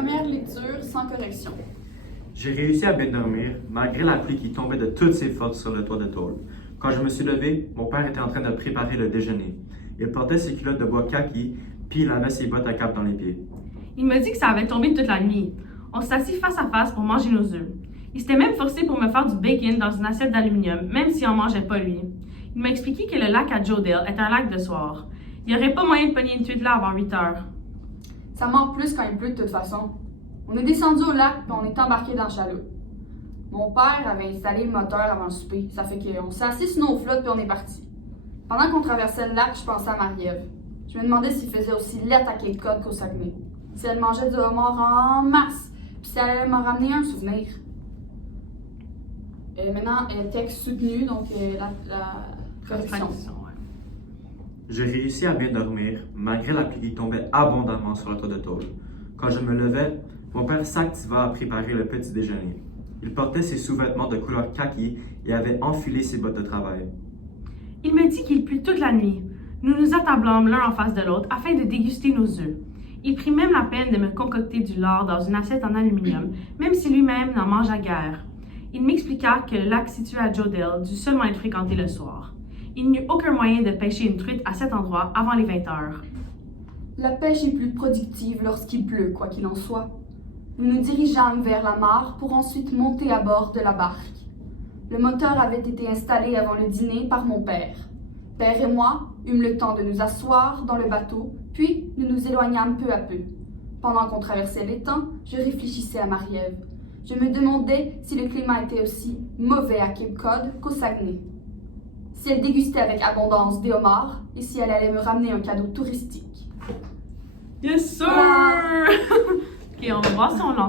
Première lecture sans correction. J'ai réussi à bien dormir, malgré la pluie qui tombait de toutes ses forces sur le toit de tôle. Quand je me suis levé, mon père était en train de préparer le déjeuner. Il portait ses culottes de bois kaki, puis il avait ses bottes à cap dans les pieds. Il m'a dit que ça avait tombé toute la nuit. On s'assit face à face pour manger nos œufs. Il s'était même forcé pour me faire du bacon dans une assiette d'aluminium, même s'il n'en mangeait pas lui. Il m'a expliqué que le lac à Jodale est un lac de soir. Il n'y aurait pas moyen de pogner une tuile là avant 8 heures. Ça mord plus quand il pleut de toute façon. On est descendu au lac puis on est embarqué dans le chaloupe. Mon père avait installé le moteur avant le souper. Ça fait qu'on s'est assis sur nos flottes puis on est parti. Pendant qu'on traversait le lac, je pensais à Marie-Ève. Je me demandais s'il faisait aussi lettre à Cape Cod qu'au Saguenay. Si elle mangeait du homard en masse, puis si elle allait m'en ramener un souvenir. Maintenant, texte soutenu, donc la correction. J'ai réussi à bien dormir, malgré la pluie qui tombait abondamment sur le toit de tôle. Quand je me levais, mon père s'activa à préparer le petit déjeuner. Il portait ses sous-vêtements de couleur kaki et avait enfilé ses bottes de travail. Il me dit qu'il plut toute la nuit. Nous nous attablâmes l'un en face de l'autre afin de déguster nos œufs. Il prit même la peine de me concocter du lard dans une assiette en aluminium, même si lui-même n'en mangea guère. Il m'expliqua que le lac situé à Jodale dut seulement être fréquenté le soir. Il n'y eut aucun moyen de pêcher une truite à cet endroit avant les 20 heures. La pêche est plus productive lorsqu'il pleut, quoi qu'il en soit. Nous nous dirigeâmes vers la mare pour ensuite monter à bord de la barque. Le moteur avait été installé avant le dîner par mon père. Père et moi eûmes le temps de nous asseoir dans le bateau, puis nous nous éloignâmes peu à peu. Pendant qu'on traversait l'étang, je réfléchissais à Marie-Ève. Je me demandais si le climat était aussi mauvais à Cape Cod qu'au Saguenay. Si elle dégustait avec abondance des homards et si elle allait me ramener un cadeau touristique. Yes, sir! Voilà. Ok, on va voir si on l'entend.